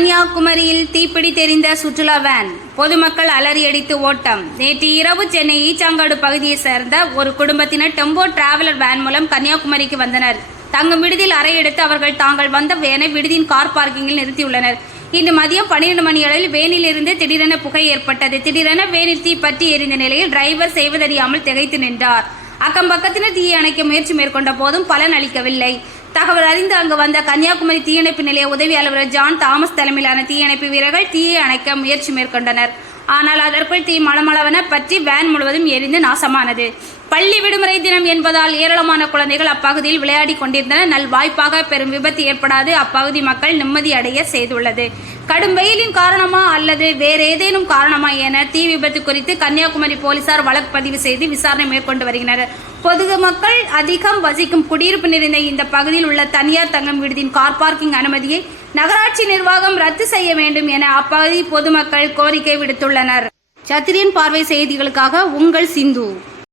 கன்னியாகுமரியில் தீப்பிடி தெரிந்த சுற்றுலா வேன், பொதுமக்கள் அலறியடித்து ஓட்டம். நேற்று இரவு சென்னை ஈச்சாங்காடு பகுதியைச் சேர்ந்த ஒரு குடும்பத்தினர் டெம்போ டிராவலர் வேன் மூலம் கன்னியாகுமரிக்கு வந்தனர். தங்கும் விடுதியில் அறை எடுத்து அவர்கள் தாங்கள் வந்த வேனை விடுதியின் கார் பார்க்கிங்கில் நிறுத்தியுள்ளனர். இன்று மதியம் 12 மணி அளவில் வேனில் இருந்து திடீரென புகை ஏற்பட்டது. திடீரென வேனில் தீ பற்றி எரிந்த நிலையில் டிரைவர் செய்வதறியாமல் திகைத்து நின்றார். அக்கம் பக்கத்தினர் தீயை அணைக்க முயற்சி மேற்கொண்ட போதும் பலன் அளிக்கவில்லை. தகவல் அறிந்து அங்கு வந்த கன்னியாகுமரி தீயணைப்பு நிலைய உதவி அலுவலர் ஜான் தாமஸ் தலைமையிலான தீயணைப்பு வீரர்கள் தீயை அணைக்க முயற்சி மேற்கொண்டனர். ஆனால் அதற்குள் தீ மளமளவென பற்றி வேன் முழுவதும் எரிந்து நாசமானது. பள்ளி விடுமுறை தினம் என்பதால் ஏராளமான குழந்தைகள் அப்பகுதியில் விளையாடி கொண்டிருந்தனர். நல்வாய்ப்பாக பெரும் விபத்து ஏற்படாது அப்பகுதி மக்கள் நிம்மதி அடைய செய்துள்ளது. கடும் வெயிலின் காரணமா அல்லது வேறு ஏதேனும் காரணமா என தீ விபத்து குறித்து கன்னியாகுமரி போலீசார் வழக்கு பதிவு செய்து விசாரணை மேற்கொண்டு வருகின்றனர். பொதுமக்கள் அதிகம் வசிக்கும் குடியிருப்பு நிறைந்த இந்த பகுதியில் உள்ள தனியார் தங்கும் விடுதியின் கார் பார்க்கிங் அனுமதியை நகராட்சி நிர்வாகம் ரத்து செய்ய வேண்டும் என அப்பகுதி பொதுமக்கள் கோரிக்கை விடுத்துள்ளனர். சத்திரியன் பார்வை செய்திகளுக்காக உங்கள் சிந்து.